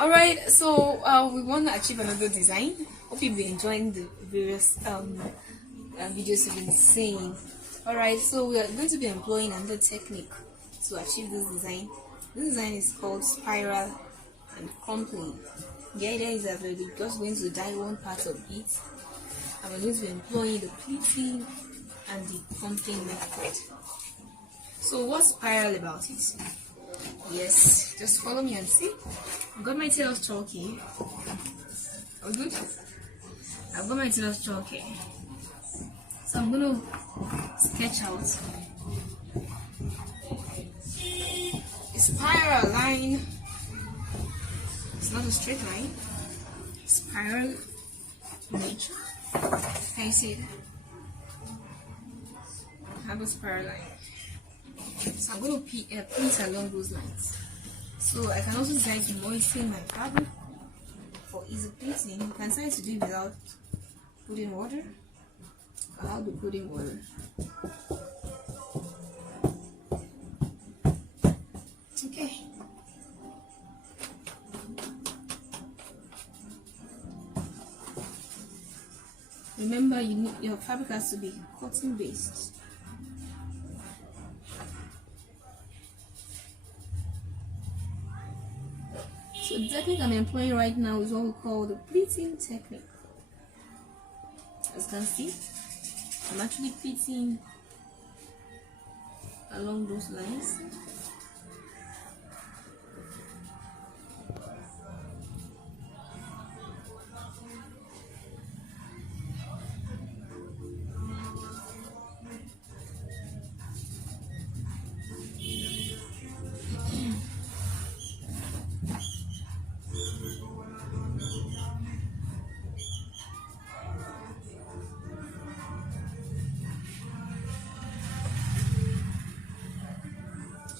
Alright, so we want to achieve another design. Hope you've been enjoying the various videos you've been seeing. Alright, so we are going to be employing another technique to achieve this design. This design is called spiral and crumpling. The idea is that we're just going to dye one part of it, and we're going to be employing the pleating and the crumpling method. So what's spiral about it? Yes, just follow me and see. I've got my tailor's chalk here. All good? I've got my tailor's chalk here. So I'm going to sketch out a spiral line. It's not a straight line. Spiral nature. Can you see it? I have a spiral line. So I'm going to pleat along those lines. So I can also decide to moisten my fabric for easy pleating. You can decide to do it without putting water. I'll be putting water. Okay. Remember, your fabric has to be cotton based. So the technique I'm employing right now is what we call the pleating technique. As you can see, I'm actually pleating along those lines.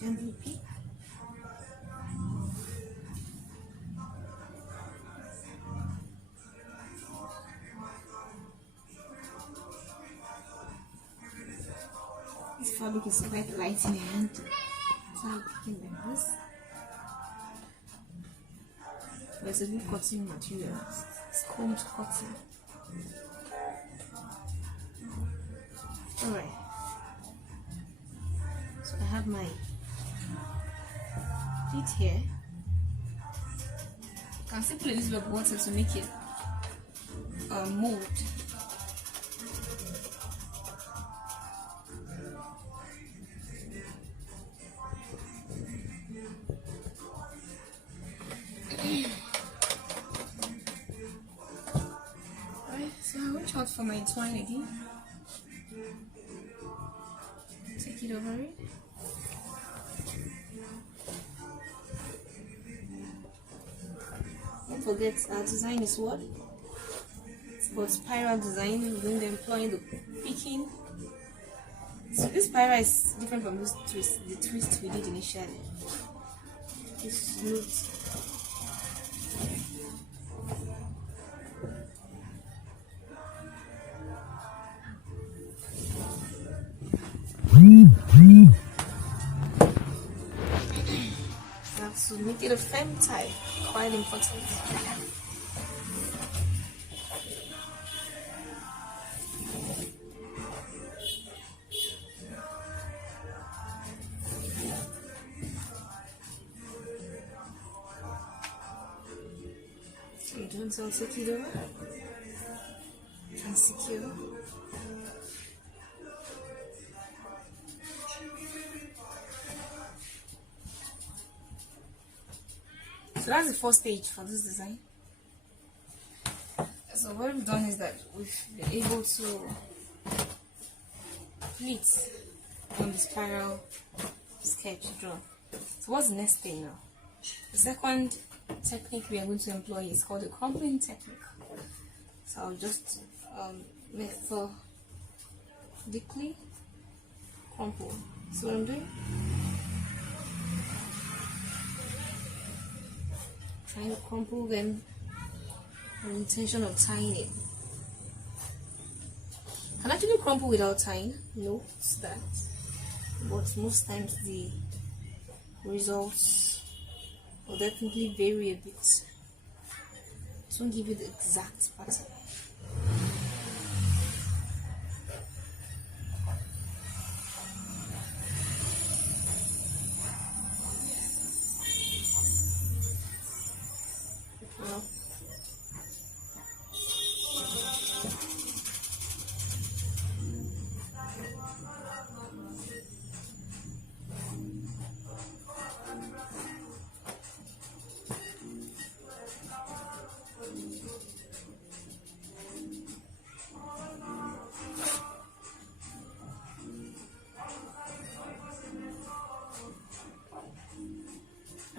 Gently peek. This fabric is quite light in the hand, so I'm picking like this. But it's a good cotton material. It's combed cotton. Alright. So I have my pleat here. You can simply use the water to make it mold. Alright, so I will reach out for my twine again. Take it over it. Don't forget, our design is what? It's called spiral design. We're going to employ the picking. So this spiral is different from this twist, the twist we did initially. It's smooth. To make it a firm tie, quite important. So you don't take it over and secure. So that's the first stage for this design. So what we've done is that we've been able to pleat on the spiral sketch drawn. So what's the next thing now? The second technique we are going to employ is called the crumpling technique. So I'll just methodically crumple. So what I'm doing? Trying to crumple them with the intention of tying it. I can actually crumple without tying, note that, but most times the results will definitely vary a bit. It won't give you the exact pattern. Well,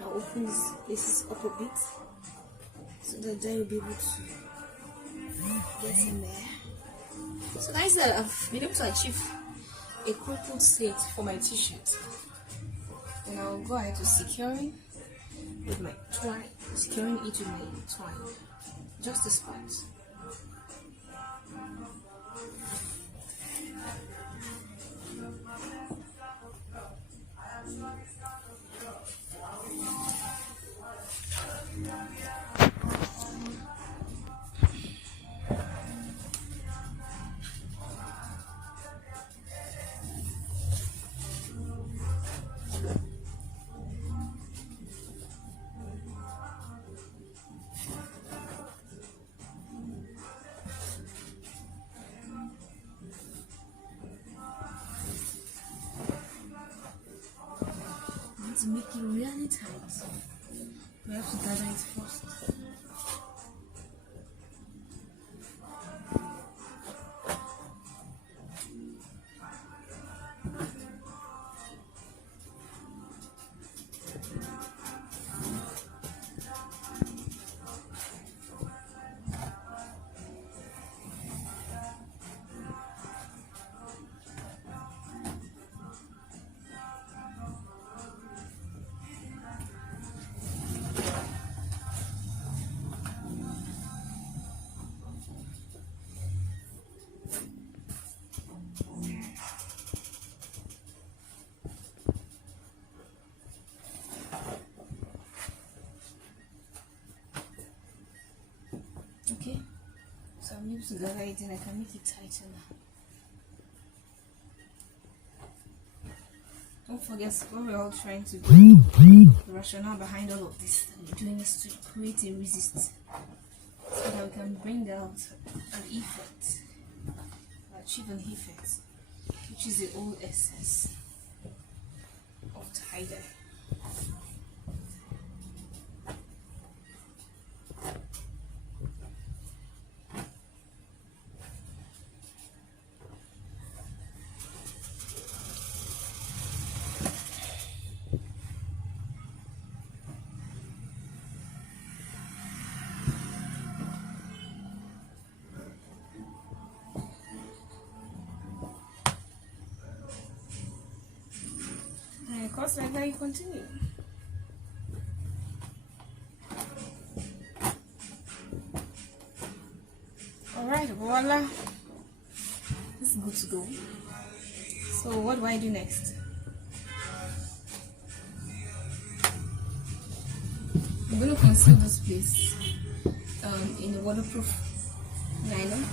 I'll open these places up a bit so that they will be able to get in there. So guys, I've been able to achieve a crumpled state for my t-shirt, and I'll go ahead to securing with my twine, securing it with my twine, just the spot. To make it really tight, we have to gather it first. Okay, so I'm able to gather it and I can make it tighter now. Don't forget what we're all trying to do. The rationale behind all of this that we're doing is to create a resist so that we can bring out an effect, achieve an effect, which is the whole essence of tie-dye. Of course, like that you continue. Alright, voila. This is good to go. So what do I do next? I'm going to conceal this place in a waterproof nylon.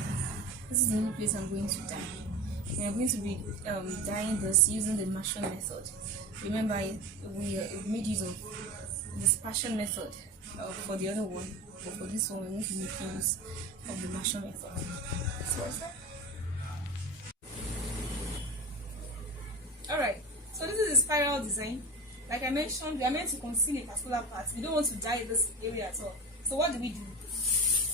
This is the only place I'm going to dye. We are going to be dyeing this using the immersion method. Remember, we made use of the dispersion method for the other one, but for this one, we're going to make use of the immersion method. So what's that? Alright, so this is a spiral design. Like I mentioned, we are meant to conceal a particular part. We don't want to dye this area at all. So what do we do?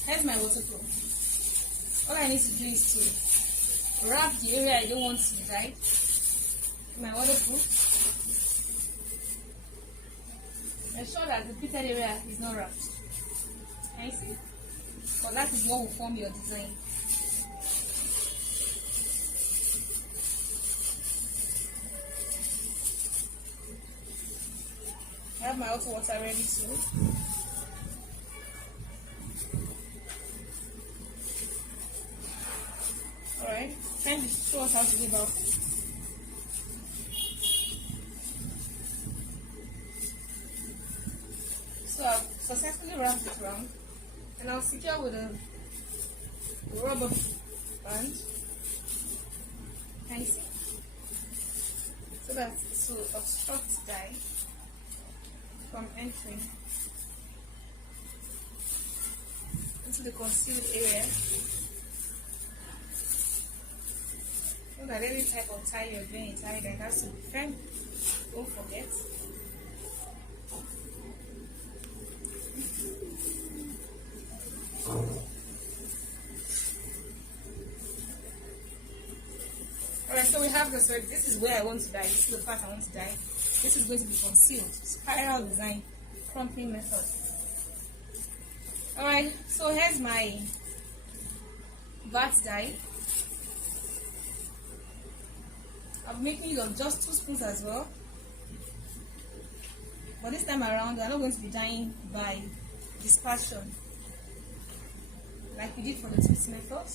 Here's my waterproof. All I need to do is to wrap the area I don't want to be dyed. My waterproof. Ensure that the pleated area is not wrapped. Can you see? Because that is what will form your design. I have my hot water ready too. Alright, time to show us how to give out. So I've successfully wrapped it around. and I'll secure with a rubber band. Can you see? So that's to obstruct dye from entering into the concealed area. So that any type of tie you're doing inside that has to be firm. Don't forget. Alright, so we have this. This is where I want to dye. This is the part I want to dye. This is going to be concealed. Spiral design, crumpling method. Alright, so here's my vat dye. I'm making use of just 2 spoons as well. But this time around, I'm not going to be dyeing by dispersion like we did for the twist method.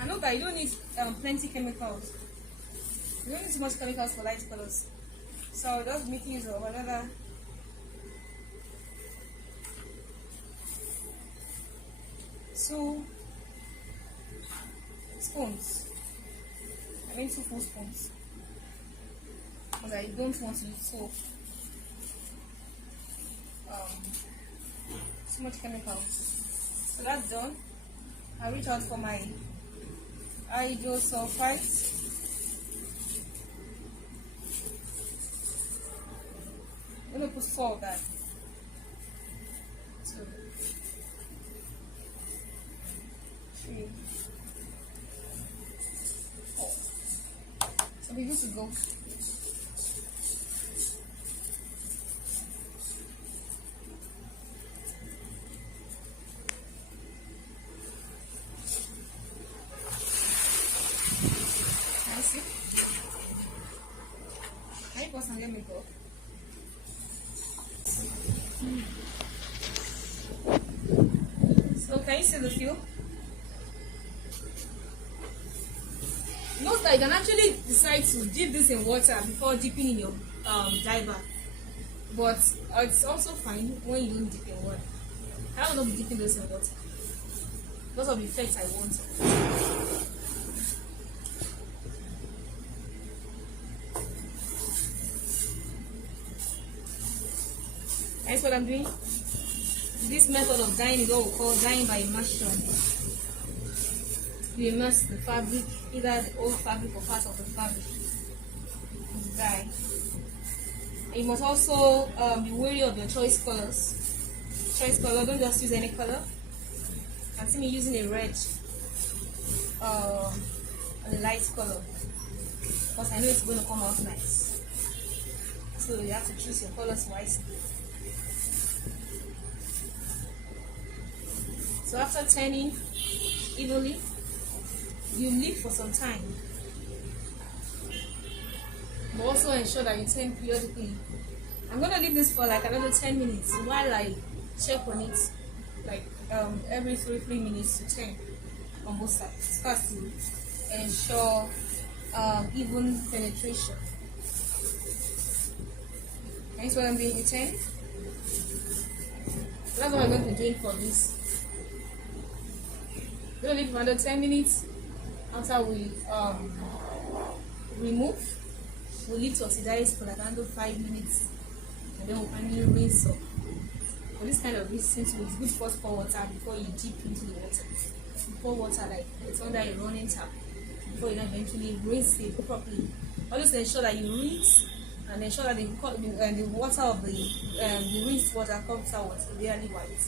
I know that you don't need plenty chemicals. You don't need too much chemicals for light colors. So I'll just make use of another two spoons. I mean 2 full spoons. Because I don't want to use so much chemicals. So that's done. I reach out for my hydrosulfite. I'm going to put 4 of that. 2, 3, 4. So we're good to go. So can you see the feel? Note that you can actually decide to dip this in water before dipping in your dye bath, but it's also fine when you don't dip in water. I will not be dipping this in water because of the effects I want. That's what I'm doing. This method of dyeing is what we call dyeing by immersion. You immerse the fabric, either the old fabric or part of the fabric, and dye. And you must also be wary of your choice colors. Choice color, don't just use any color. You can see me using a red and a light color because I know it's going to come out nice. So you have to choose your colors wisely. So after turning evenly, you leave for some time. But also ensure that you turn periodically. I'm going to leave this for like another 10 minutes while I check on it, like every 3 minutes to turn on both sides. First to ensure even penetration. That's what I'm doing to turn. That's what I'm going to be doing for this. We'll leave for another 10 minutes. After we remove, we'll leave to oxidize for like another 5 minutes, and then we'll finally rinse up. For this kind of rinsing, so it's good to first pour water before you dip into the water. You pour water like it's under a running tap before you then eventually rinse it properly. Always ensure that you rinse and ensure that the water of the rinsed water comes out really white.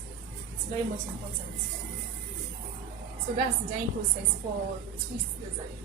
It's very much important. So that's the dyeing process for twist design.